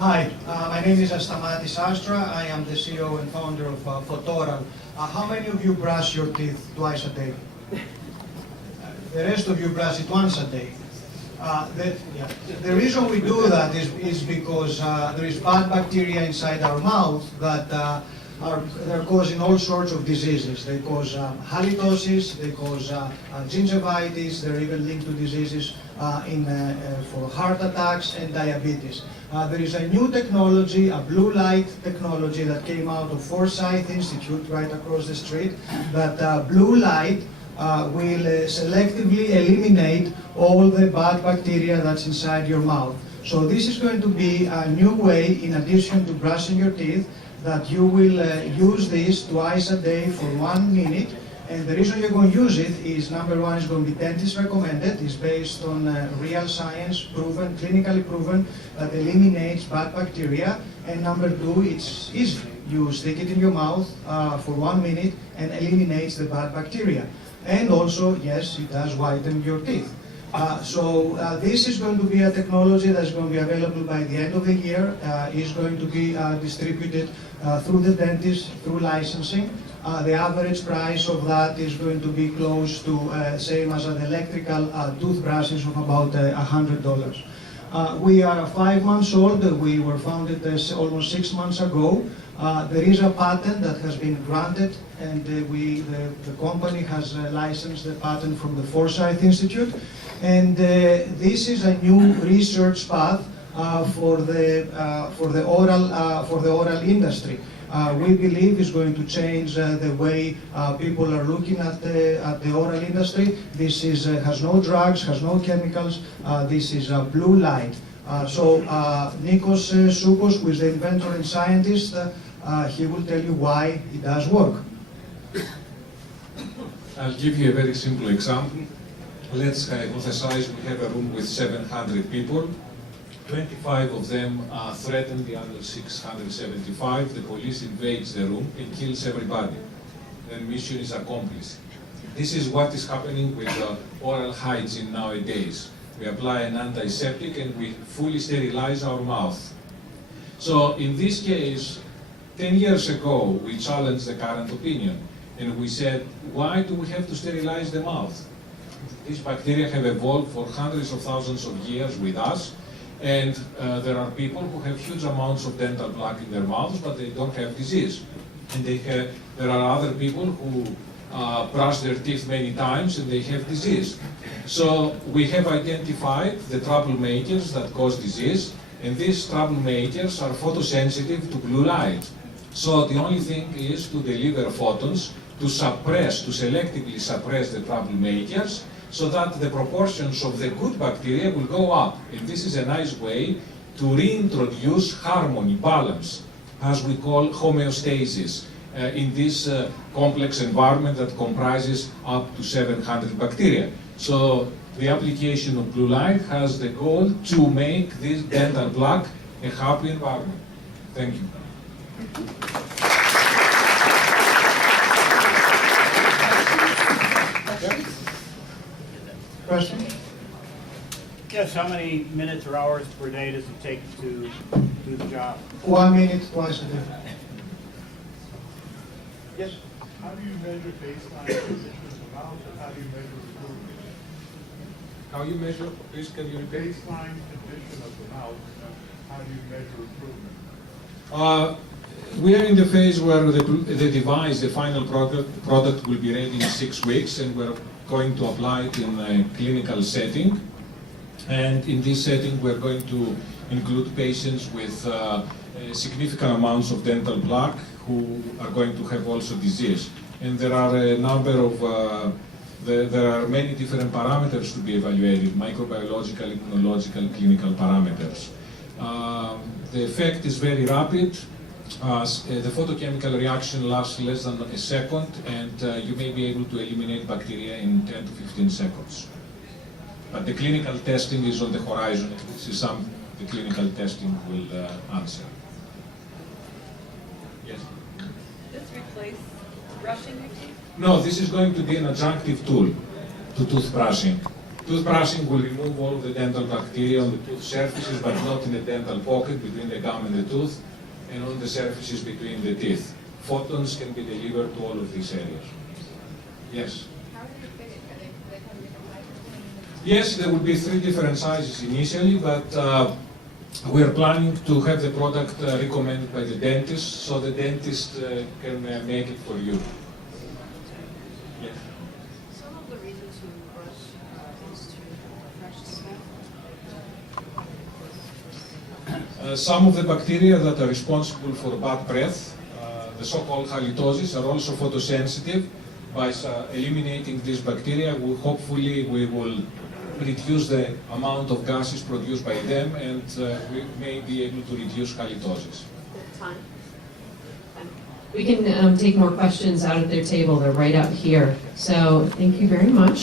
Hi, my name is Stamatis Astra. I am the CEO and founder of Photoral. How many of you brush your teeth twice a day? The rest of you brush it once a day. The reason we do that is because there is bad bacteria inside our mouth that they're causing all sorts of diseases. They cause halitosis, they cause gingivitis, they're even linked to diseases for heart attacks and diabetes. There is a new technology, a blue light technology that came out of Forsyth Institute right across the street, that blue light will selectively eliminate all the bad bacteria that's inside your mouth. So this is going to be a new way, in addition to brushing your teeth, that you will use this twice a day for 1 minute. And the reason you're going to use it is, number one, it's going to be dentist recommended. It's based on real science, proven, clinically proven, that eliminates bad bacteria. And number two, it's easy. You stick it in your mouth for 1 minute and eliminates the bad bacteria. And also, yes, it does whiten your teeth. So this is going to be a technology that's going to be available by the end of the year. It's going to be distributed through the dentist, through licensing. The average price of that is going to be close to same as an electrical toothbrushes of about $100. We are 5 months old. We were founded almost 6 months ago. There is a patent that has been granted, and the company has licensed the patent from the Forsyth Institute. And this is a new research path for the oral industry. We believe is going to change the way people are looking at the oral industry. This has no drugs, has no chemicals. This is a blue light. So Nikos Soukos, who is the inventor and scientist, he will tell you why it does work. I'll give you a very simple example. Let's hypothesize we have a room with 700 people. 25 of them are threatened, the other 675. The police invades the room and kills everybody. Then mission is accomplished. This is what is happening with oral hygiene nowadays. We apply an antiseptic and we fully sterilize our mouth. So in this case, 10 years ago, we challenged the current opinion. And we said, why do we have to sterilize the mouth? These bacteria have evolved for hundreds of thousands of years with us. And there are people who have huge amounts of dental plaque in their mouths, but they don't have disease. And there are other people who brush their teeth many times and they have disease. So we have identified the troublemakers that cause disease, and these troublemakers are photosensitive to blue light. So the only thing is to deliver photons to selectively suppress the troublemakers, so that the proportions of the good bacteria will go up. And this is a nice way to reintroduce harmony, balance, as we call homeostasis, in this complex environment that comprises up to 700 bacteria. So the application of blue light has the goal to make this dental plaque a happy environment. Thank you. Question? Yes, how many minutes or hours per day does it take to do the job? 1 minute twice a day. Yes? How do you measure baseline condition of the mouth, and how do you measure improvement? How you measure? Please, can you repeat? Baseline condition of the mouth, how do you measure improvement? We are in the phase where the device, the final product will be ready in 6 weeks, and we're going to apply it in a clinical setting. And in this setting, we're going to include patients with significant amounts of dental plaque who are going to have also disease. And there are a number of, there are many different parameters to be evaluated, microbiological, immunological, clinical parameters. The effect is very rapid. The photochemical reaction lasts less than a second, and you may be able to eliminate bacteria in 10 to 15 seconds. But the clinical testing is on the horizon. This is something the clinical testing will answer. Yes? Does this replace brushing your teeth? No, this is going to be an adjunctive tool to toothbrushing. Toothbrushing will remove all of the dental bacteria on the tooth surfaces, but not in the dental pocket between the gum and the tooth, and on the surfaces between the teeth. Photons can be delivered to all of these areas. Yes? How do you fit it? Are they come in different sizes? Yes, there will be 3 different sizes initially, but we are planning to have the product recommended by the dentist, so the dentist can make it for you. Yes. Some of the reasons you brush is to refresh the smell. Some of the bacteria that are responsible for bad breath, the so-called halitosis, are also photosensitive. By eliminating these bacteria, hopefully we will reduce the amount of gases produced by them, and we may be able to reduce halitosis. Time. We can take more questions out at their table. They're right out here. So thank you very much.